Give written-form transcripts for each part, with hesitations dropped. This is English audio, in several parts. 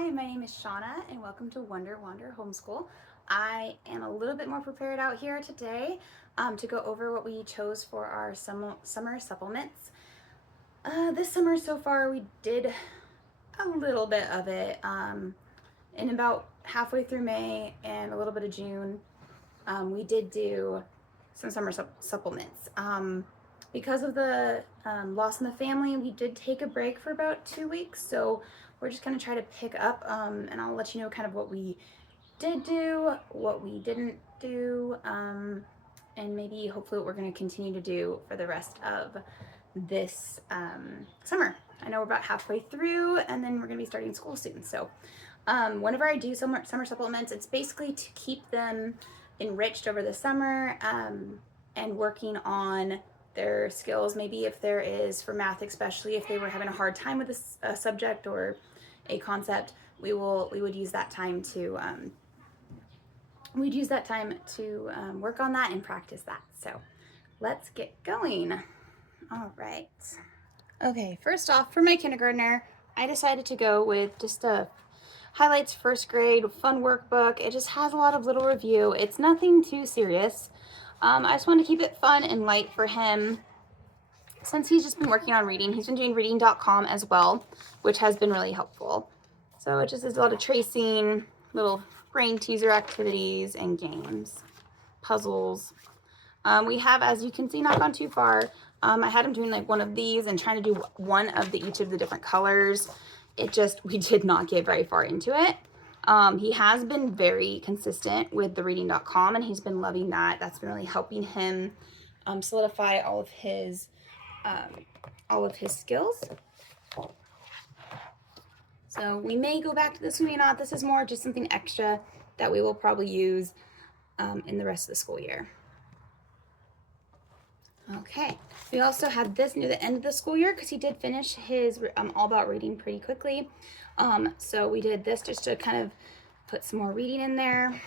Hi, my name is Shauna and welcome to Wonder.wander.homeschool. I am a little bit more prepared out here today to go over what we chose for our summer supplements. This summer so far we did a little bit of it in about halfway through May and a little bit of June. We did do some summer supplements. Because of the loss in the family, we did take a break for about 2 weeks, so we're just going to try to pick up, and I'll let you know kind of what we did do, what we didn't do, and maybe hopefully what we're going to continue to do for the rest of this summer. I know we're about halfway through, and then we're going to be starting school soon. So whenever I do summer supplements, it's basically to keep them enriched over the summer and working on their skills. Maybe if there is, for math especially, if they were having a hard time with a subject or a concept, we would use that time to work on that and practice that. So let's get going. All right. Okay, first off, for my kindergartner, I decided to go with just a highlights first grade fun workbook. It just has a lot of little review. It's nothing too serious. I just want to keep it fun and light for him. Since he's just been working on reading, he's been doing reading.com as well, which has been really helpful. So it just is a lot of tracing, little brain teaser activities and games, puzzles. We have, as you can see, not gone too far. I had him doing like one of these and trying to do one of each of the different colors. We did not get very far into it. He has been very consistent with the reading.com and he's been loving that. That's been really helping him solidify all of his skills. So we may go back to this, we may not. This is more just something extra that we will probably use in the rest of the school year. Okay, we also had this near the end of the school year because he did finish his All About Reading pretty quickly. So we did this just to kind of put some more reading in there.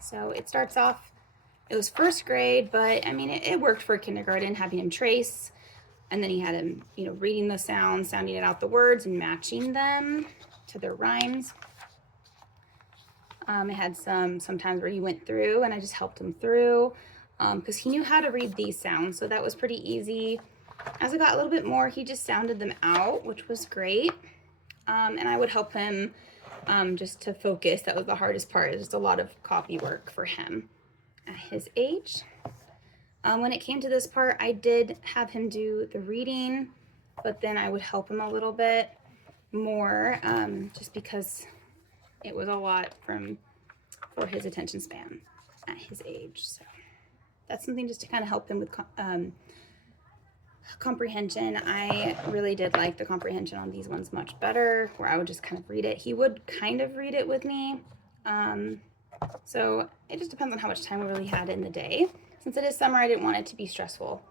So it starts off, it was first grade, but I mean, it worked for kindergarten, having him trace. And then he had him, reading the sounds, sounding it out the words and matching them to their rhymes. It had sometimes where he went through and I just helped him through because he knew how to read these sounds. So that was pretty easy. As I got a little bit more, he just sounded them out, which was great. And I would help him just to focus. That was the hardest part. It was just a lot of copy work for him at his age. When it came to this part, I did have him do the reading, but then I would help him a little bit more just because it was a lot for his attention span at his age. So that's something just to kind of help him with comprehension. I really did like the comprehension on these ones much better, where I would just kind of read it. He would kind of read it with me. So it just depends on how much time we really had in the day. Since it is summer, I didn't want it to be stressful.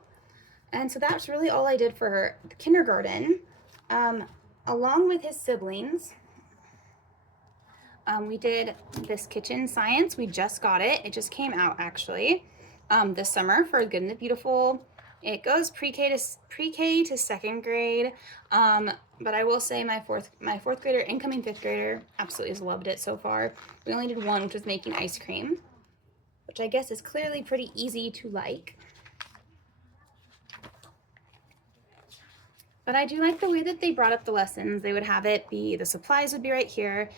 And so that's really all I did for the kindergarten. Along with his siblings, we did this kitchen science. We just got it. It just came out actually this summer for Good and the Beautiful. It goes pre-K to second grade. But I will say my fourth grader, incoming fifth grader, absolutely has loved it so far. We only did one, which was making ice cream, which I guess is clearly pretty easy to like. But I do like the way that they brought up the lessons. They would have it be, the supplies would be right here.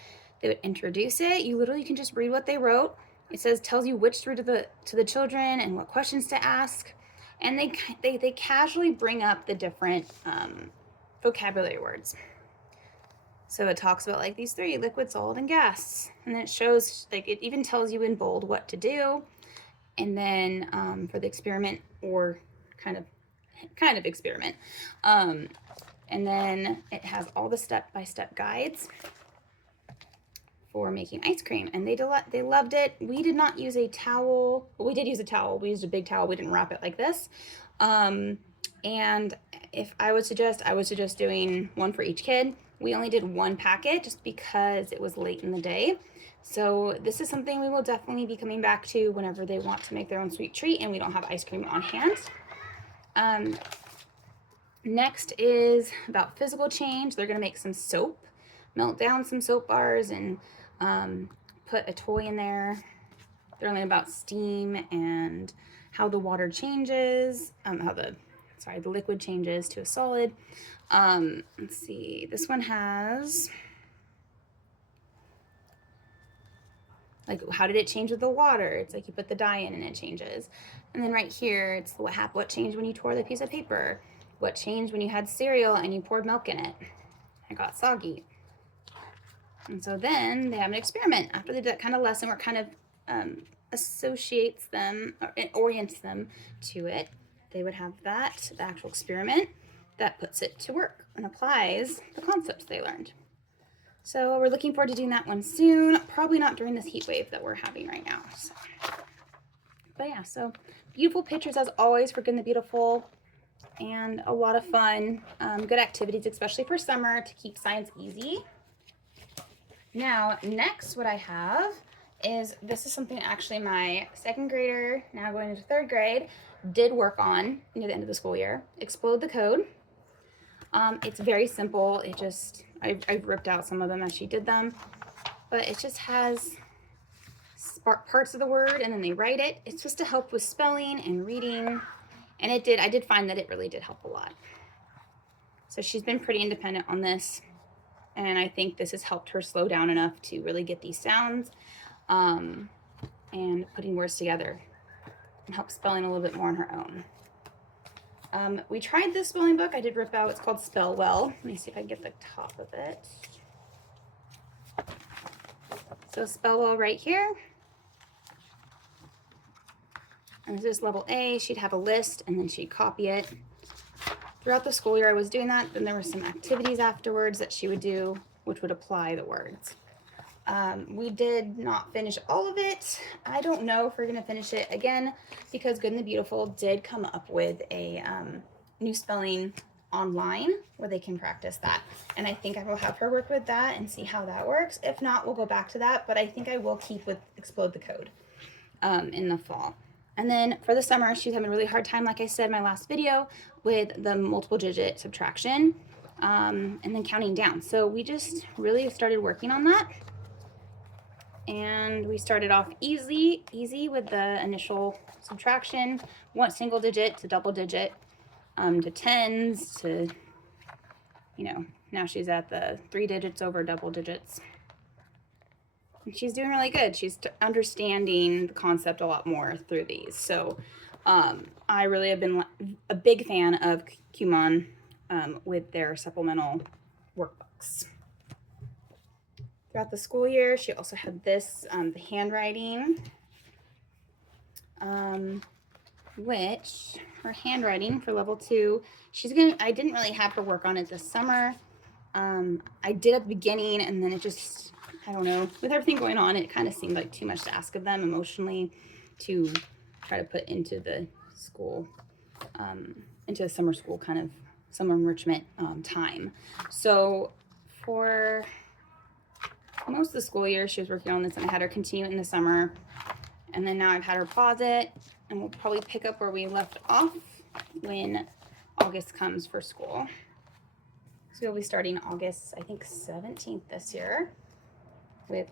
They would introduce it. You literally can just read what they wrote. It tells you which through to the children and what questions to ask. And they casually bring up the different vocabulary words. So it talks about like these three: liquid, solid, and gas. And then it shows, like, it even tells you in bold what to do. And then for the experiment, or kind of experiment. And then it has all the step-by-step guides for making ice cream. And they loved it. We did not use a towel. Well, we did use a towel. We used a big towel. We didn't wrap it like this. And if I would suggest doing one for each kid. We only did one packet just because it was late in the day. So this is something we will definitely be coming back to whenever they want to make their own sweet treat and we don't have ice cream on hand. Next is about physical change. They're going to make some soap. melt down some soap bars and put a toy in there. They're learning about steam and how the water changes, how the liquid changes to a solid. Let's see, this one has like, how did it change with the water? It's like you put the dye in and it changes. And then right here, it's what changed when you tore the piece of paper? What changed when you had cereal and you poured milk in it? It got soggy. And so then they have an experiment. After they do that kind of lesson where it kind of associates them, or it orients them to it, they would have the actual experiment that puts it to work and applies the concepts they learned. So we're looking forward to doing that one soon. Probably not during this heat wave that we're having right now. So. But yeah, so beautiful pictures as always for Good and the Beautiful, and a lot of fun, good activities, especially for summer to keep science easy. Now, next what I have is, this is something actually my second grader, now going into third grade, did work on near the end of the school year. Explode the code. It's very simple. It just, I've ripped out some of them as she did them, but it just has parts of the word and then they write it. It's supposed to help with spelling and reading, and it did. I did find that it really did help a lot. So she's been pretty independent on this, and I think this has helped her slow down enough to really get these sounds and putting words together and help spelling a little bit more on her own. We tried this spelling book I did rip out. It's called Spell Well. Let me see if I can get the top of it. So Spell Well right here. And this is level A. She'd have a list and then she'd copy it. Throughout the school year I was doing that. Then there were some activities afterwards that she would do, which would apply the words. We did not finish all of it. I don't know if we're going to finish it again, because Good and the Beautiful did come up with a new spelling online where they can practice that. And I think I will have her work with that and see how that works. If not, we'll go back to that. But I think I will keep with Explode the Code in the fall. And then for the summer, she's having a really hard time, like I said in my last video, with the multiple digit subtraction and then counting down. So we just really started working on that. And we started off easy with the initial subtraction, one single digit to double digit, to tens, to, you know, now she's at the 3 digits over double digits. And she's doing really good. She's understanding the concept a lot more through these. So I really have been a big fan of Kumon with their supplemental workbooks. Throughout the school year, she also had this, the handwriting, which her handwriting for level 2, I didn't really have her work on it this summer. I did at the beginning, and then it just, I don't know, with everything going on, it kind of seemed like too much to ask of them emotionally to try to put into the school, into the summer school kind of summer enrichment time. So for most of the school year, she was working on this, and I had her continue in the summer. And then now I've had her pause it, and we'll probably pick up where we left off when August comes for school. So we'll be starting August, I think, 17th this year. With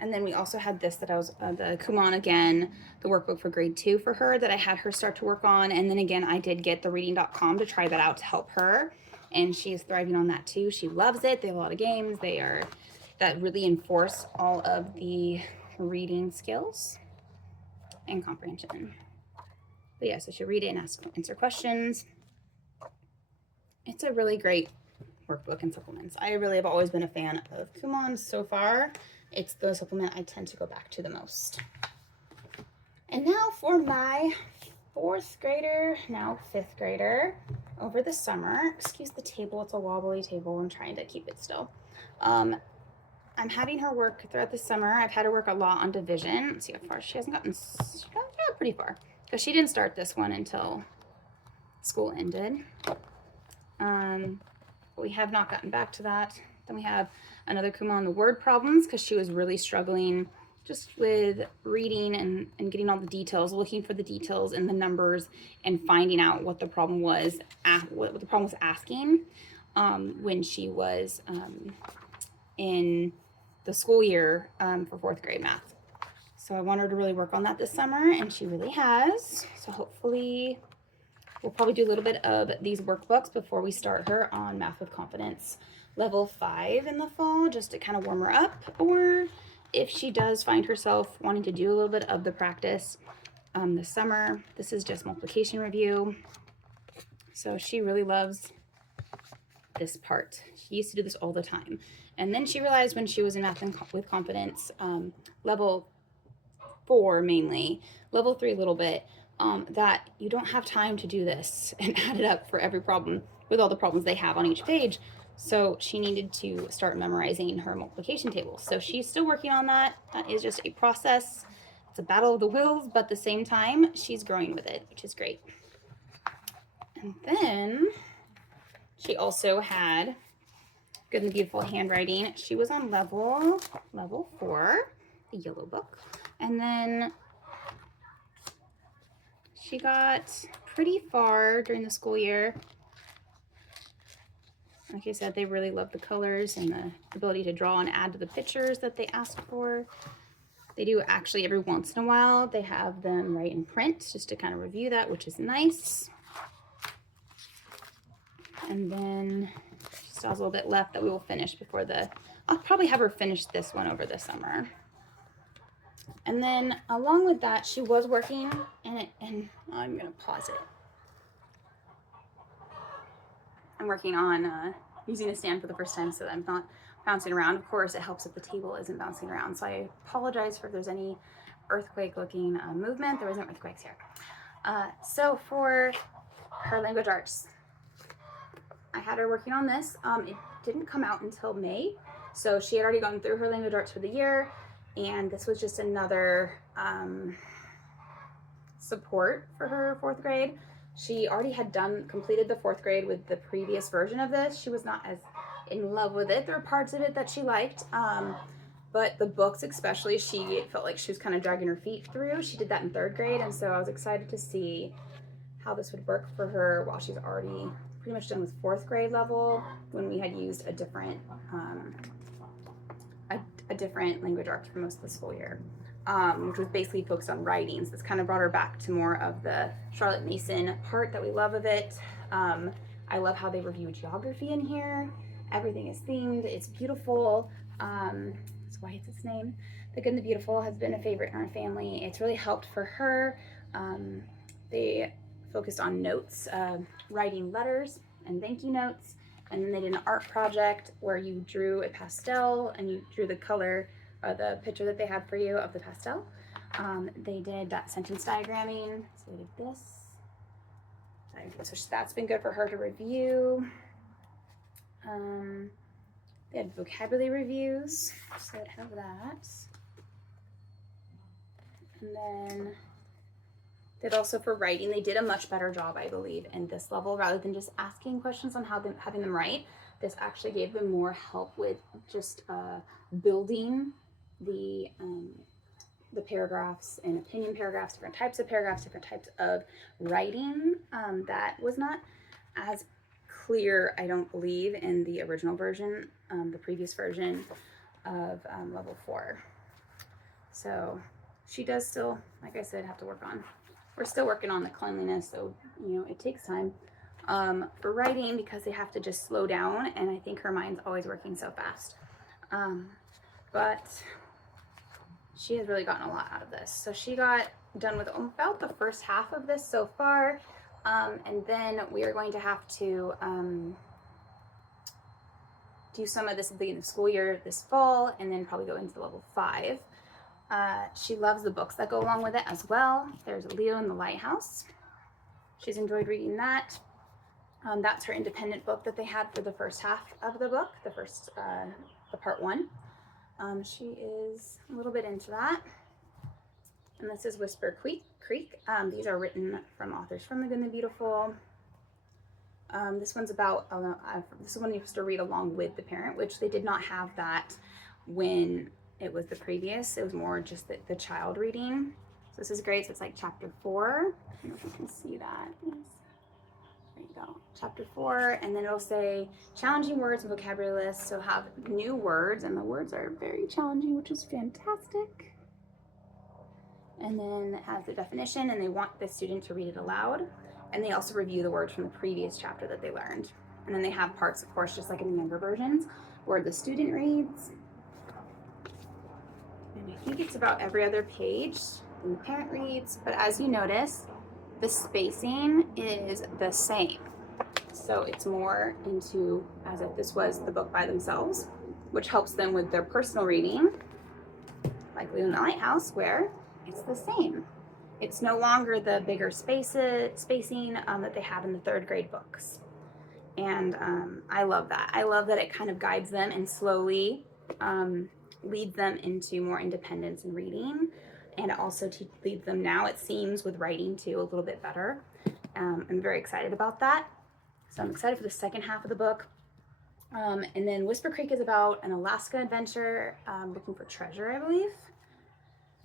and then we also had this that I was the Kumon again, the workbook for grade 2 for her that I had her start to work on. And then again, I did get the reading.com to try that out to help her, and she is thriving on that too. She loves it. They have a lot of games. That really enforce all of the reading skills and comprehension. But yeah, so she'll read it and answer questions. It's a really great workbook and supplements. I really have always been a fan of Kumon so far. It's the supplement I tend to go back to the most. And now for my 4th grader, now 5th grader, over the summer. Excuse the table, it's a wobbly table. I'm trying to keep it still. I'm having her work throughout the summer. I've had her work a lot on division. Let's see how far she hasn't gotten. She got pretty far, because she didn't start this one until school ended. But we have not gotten back to that. Then we have another Kumon, the word problems, because she was really struggling just with reading and getting all the details, looking for the details and the numbers, and finding out what the problem was, what the problem was asking when she was in the school year for 4th grade math. So I want her to really work on that this summer, and she really has. So hopefully we'll probably do a little bit of these workbooks before we start her on Math with Confidence level 5 in the fall, just to kind of warm her up. Or if she does find herself wanting to do a little bit of the practice this summer, this is just multiplication review. So she really loves this part. She used to do this all the time. And then she realized when she was in Math with Confidence, level 4 mainly, level 3 a little bit, that you don't have time to do this and add it up for every problem with all the problems they have on each page. So she needed to start memorizing her multiplication tables. So she's still working on that. That is just a process. It's a battle of the wills, but at the same time, she's growing with it, which is great. And then she also had Good and Beautiful handwriting. She was on level 4, the yellow book. And then she got pretty far during the school year. Like I said, they really love the colors and the ability to draw and add to the pictures that they ask for. They do actually every once in a while, they have them write in print just to kind of review that, which is nice. And then she still has a little bit left that we will finish before I'll probably have her finish this one over the summer. And then along with that, she was working, and I'm going to pause it. I'm working on using a stand for the first time so that I'm not bouncing around. Of course, it helps if the table isn't bouncing around. So I apologize for if there's any earthquake-looking movement. There isn't earthquakes here. So for her language arts, I had her working on this. It didn't come out until May, so she had already gone through her language arts for the year, and this was just another support for her 4th grade. She already had completed the 4th grade with the previous version of this. She was not as in love with it. There were parts of it that she liked, but the books especially, she felt like she was kind of dragging her feet through. She did that in 3rd grade, and so I was excited to see how this would work for her while she's already pretty much done with 4th grade level, when we had used a different language arts for most of the school year, which was basically focused on writing. So this kind of brought her back to more of the Charlotte Mason part that we love of it. I love how they review geography in here. Everything is themed. It's beautiful. That's why it's its name. The Good and the Beautiful has been a favorite in our family. It's really helped for her. They focused on notes, writing letters and thank you notes, and then they did an art project where you drew a pastel and you drew the color or the picture that they had for you of the pastel. They did that sentence diagramming, so they did this. So that's been good for her to review. They had vocabulary reviews, so I have that. And then did also for writing, they did a much better job, I believe, in this level. Rather than just asking questions on having them write, this actually gave them more help with just building the paragraphs and opinion paragraphs, different types of writing. That was not as clear, I don't believe, in the original version, the previous version of level 4. So she does still, like I said, have to work on. We're still working on the cleanliness, so it takes time for writing because they have to just slow down, and I think her mind's always working so fast. But she has really gotten a lot out of this. So she got done with about the first half of this so far, and then we are going to have to do some of this at the beginning of the school year this fall, and then probably go into level 5. She loves the books that go along with it as well. There's Leo in the Lighthouse. She's enjoyed reading that. That's her independent book that they had for the first half of the book, the part 1. She is a little bit into that. And this is Whisper Creek. These are written from authors from The Good and the Beautiful. This one's about, this is one you have to read along with the parent, which they did not have that when it was the previous. It was more just the child reading. So this is great. So it's like chapter 4. I don't know if you can see that. Yes. There you go, chapter 4, and then it'll say challenging words and vocabulary lists. So have new words, and the words are very challenging, which is fantastic. And then it has the definition, and they want the student to read it aloud. And they also review the words from the previous chapter that they learned. And then they have parts, of course, just like in the younger versions, where the student reads. And I think it's about every other page, and the parent reads. But as you notice, the spacing is the same. So it's more into as if this was the book by themselves, which helps them with their personal reading, like Leo in the Lighthouse, where it's the same. It's no longer the bigger spacing that they have in the 3rd grade books. And I love that. I love that it kind of guides them and slowly leads them into more independence in reading, and it also leads them now, it seems, with writing too, a little bit better. I'm very excited about that. So I'm excited for the second half of the book. And then Whisper Creek is about an Alaska adventure looking for treasure, I believe.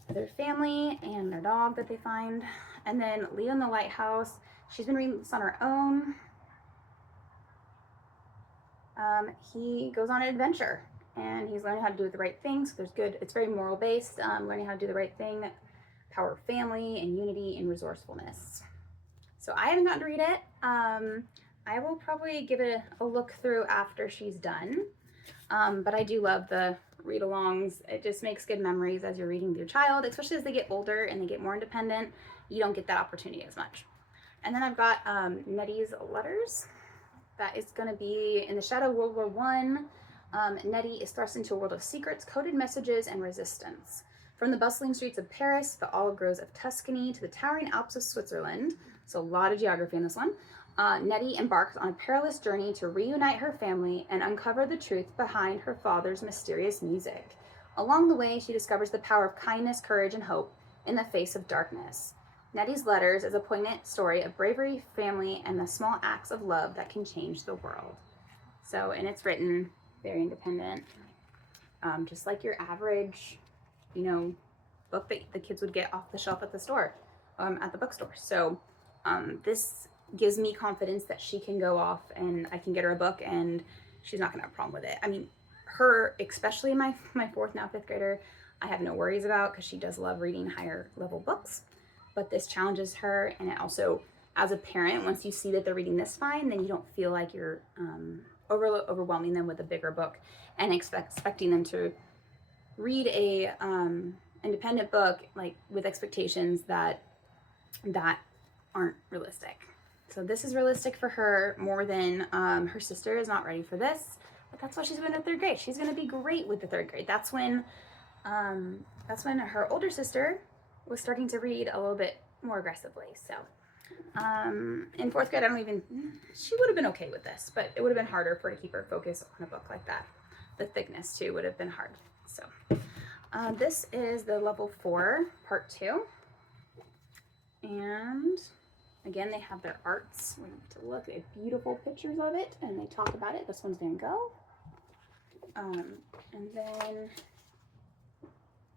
Their family and their dog that they find. And then Leo in the Lighthouse, she's been reading this on her own. He goes on an adventure and he's learning how to do the right thing. So there's good, it's very moral based, learning how to do the right thing, power of family and unity and resourcefulness. So I haven't gotten to read it. I will probably give it a look through after she's done. But I do love the read-alongs. It just makes good memories as you're reading with your child, especially as they get older and they get more independent. You don't get that opportunity as much. And then I've got Nettie's Letters. That is going to be in the shadow of World War I. Nettie is thrust into a world of secrets, coded messages, and resistance. From the bustling streets of Paris, the olive groves of Tuscany, to the towering Alps of Switzerland, so a lot of geography in this one, Nettie embarks on a perilous journey to reunite her family and uncover the truth behind her father's mysterious music. Along the way, she discovers the power of kindness, courage, and hope in the face of darkness. Nettie's Letters is a poignant story of bravery, family, and the small acts of love that can change the world. So, and it's written very independent, just like your average, book that the kids would get off the shelf at the store, at the bookstore. So, this gives me confidence that she can go off and I can get her a book and she's not gonna have a problem with it. I mean, her, especially my 4th, now 5th grader, I have no worries about because she does love reading higher level books. But this challenges her, and it also, as a parent, once you see that they're reading this fine, then you don't feel like you're overwhelming them with a bigger book and expecting them to read a independent book like with expectations that aren't realistic. So this is realistic for her more than her sister is not ready for this, but that's why she's going to 3rd grade. She's going to be great with the 3rd grade. That's when her older sister was starting to read a little bit more aggressively. So in 4th grade, she would have been okay with this, but it would have been harder for her to keep her focus on a book like that. The thickness too would have been hard. So this is the level 4, part 2. And again, they have their arts. We need to look at beautiful pictures of it, and they talk about it. This one's Van Gogh. And then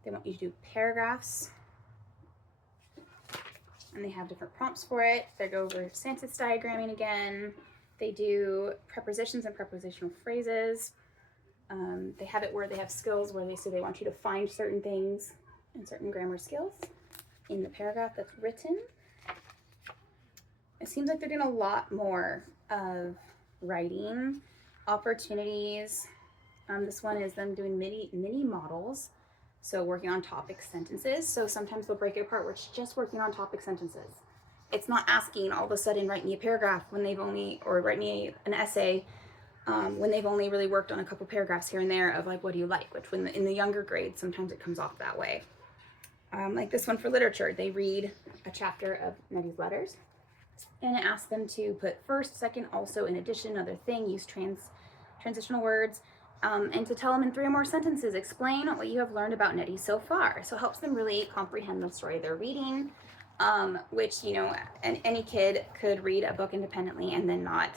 they want you to do paragraphs. And they have different prompts for it. They go over sentence diagramming again. They do prepositions and prepositional phrases. They have it where they have skills where they say they want you to find certain things and certain grammar skills in the paragraph that's written. It seems like they're doing a lot more of writing opportunities. This one is them doing mini models. So working on topic sentences. So sometimes they'll break it apart where it's just working on topic sentences. It's not asking all of a sudden write me a paragraph when they've only, or write me an essay when they've only really worked on a couple paragraphs here and there of like, what do you like? Which when in the younger grades, sometimes it comes off that way. Like this one for literature, they read a chapter of Nettie's Letters and it asks them to put first, second, also, in addition, other thing, use transitional words. And to tell them in 3 or more sentences, explain what you have learned about Nettie so far. So it helps them really comprehend the story they're reading, which, any kid could read a book independently and then not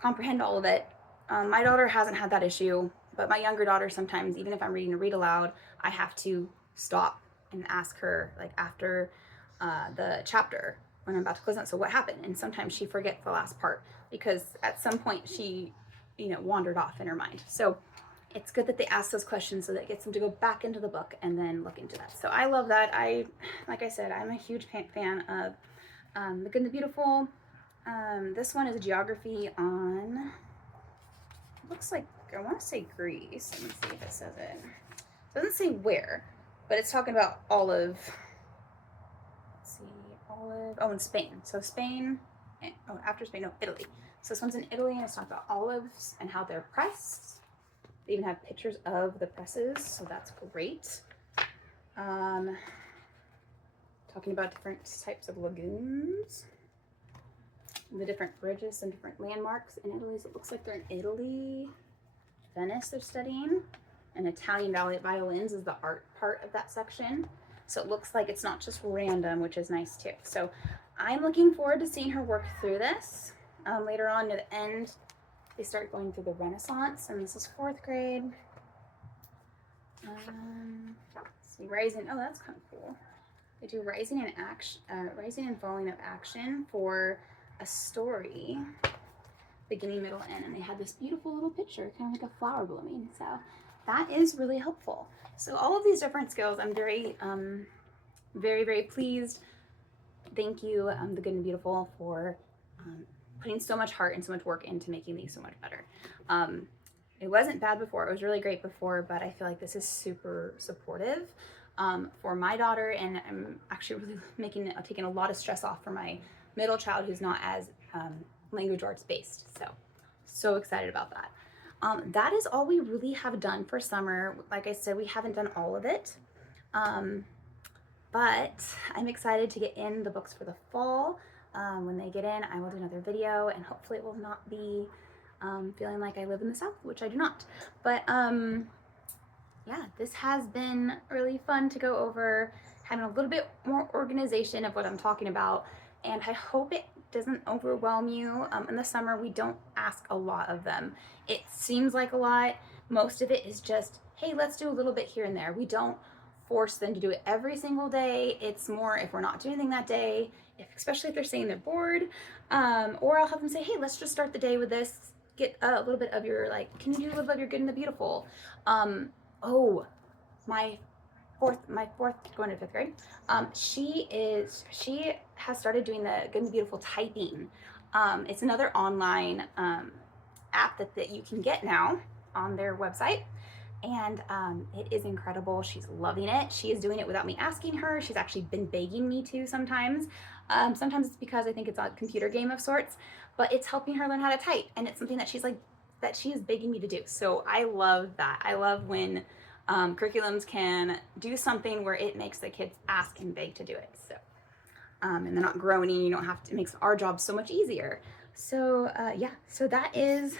comprehend all of it. My daughter hasn't had that issue, but my younger daughter, sometimes, even if I'm reading a read aloud, I have to stop and ask her, like after the chapter, when I'm about to close out, so what happened? And sometimes she forgets the last part because at some point she, wandered off in her mind. So it's good that they ask those questions so that it gets them to go back into the book and then look into that. So I love that. Like I said, I'm a huge fan of The Good and the Beautiful. This one is a geography on, looks like, I want to say Greece. Let me see if it says it. It doesn't say where, but it's talking about olive. Let's see, olive. Oh, in Spain. So Spain, after Spain, no, Italy. So this one's in Italy, and it's talking about olives and how they're pressed. They even have pictures of the presses, so that's great. Talking about different types of lagoons, the different bridges and different landmarks in Italy. So it looks like they're in Italy. Venice they're studying, and Italian violins is the art part of that section. So it looks like it's not just random, which is nice too. So I'm looking forward to seeing her work through this. Later on near the end, they start going through the Renaissance, and this is 4th grade. See, rising, oh, that's kind of cool. They do rising and falling of action for a story, beginning, middle, end, and they had this beautiful little picture, kind of like a flower blooming. So that is really helpful. So all of these different skills, I'm very, very pleased. Thank you, The Good and Beautiful, for putting so much heart and so much work into making these so much better. It wasn't bad before, it was really great before, but I feel like this is super supportive for my daughter, and I'm actually really taking a lot of stress off for my middle child who's not as language arts based. So excited about that. That is all we really have done for summer. Like I said, we haven't done all of it, but I'm excited to get in the books for the fall. When they get in, I will do another video, and hopefully it will not be feeling like I live in the South, which I do not. But yeah, this has been really fun to go over, having a little bit more organization of what I'm talking about, and I hope it doesn't overwhelm you. In the summer, we don't ask a lot of them. It seems like a lot. Most of it is just, hey, let's do a little bit here and there. We don't force them to do it every single day. It's more if we're not doing anything that day, especially if they're saying they're bored, or I'll have them say, hey, let's just start the day with this. Get a little bit of your, can you do a little bit of your Good and the Beautiful? Oh, my fourth going to 5th grade, she has started doing the Good and the Beautiful typing. It's another online app that you can get now on their website, and it is incredible. She's loving it. She is doing it without me asking her. She's actually been begging me to sometimes. Sometimes it's because I think it's a computer game of sorts, but it's helping her learn how to type, and it's something that that she is begging me to do. So I love that. I love when curriculums can do something where it makes the kids ask and beg to do it. So, and they're not groaning. You don't have to. It makes our job so much easier. So yeah. So that is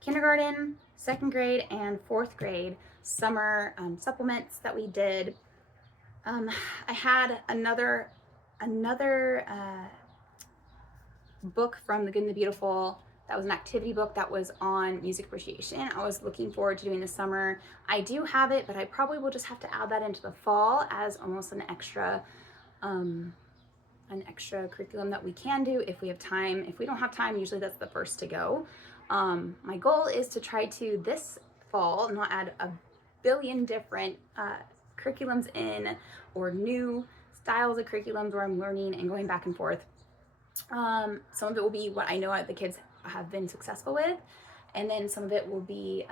kindergarten, 2nd grade, and 4th grade summer supplements that we did. I had another book from The Good and the Beautiful. That was an activity book that was on music appreciation. I was looking forward to doing this summer. I do have it, but I probably will just have to add that into the fall as almost an extra curriculum that we can do if we have time. If we don't have time, usually that's the first to go. My goal is to try to this fall not add a billion different curriculums in, or new styles of curriculums where I'm learning and going back and forth. Some of it will be what I know the kids have been successful with, and then some of it will be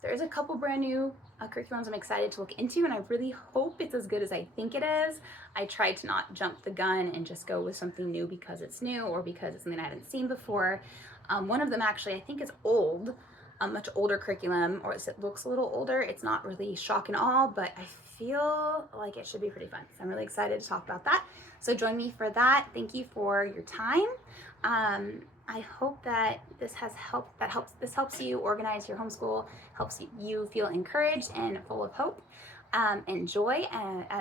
there's a couple brand new curriculums I'm excited to look into, and I really hope it's as good as I think it is. I tried to not jump the gun and just go with something new because it's new or because it's something I haven't seen before. One of them actually I think is old, a much older curriculum, or it looks a little older. It's not really shock and awe, but I feel like it should be pretty fun. So I'm really excited to talk about that. So join me for that. Thank you for your time. I hope that this helps you organize your homeschool, helps you feel encouraged and full of hope and joy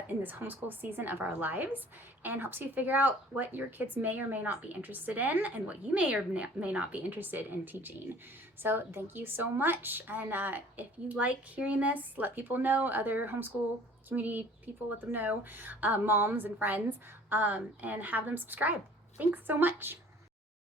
in this homeschool season of our lives. and helps you figure out what your kids may or may not be interested in and what you may or may not be interested in teaching. So thank you so much. And if you like hearing this, let people know, other homeschool community people, let them know, moms and friends, and have them subscribe. Thanks so much.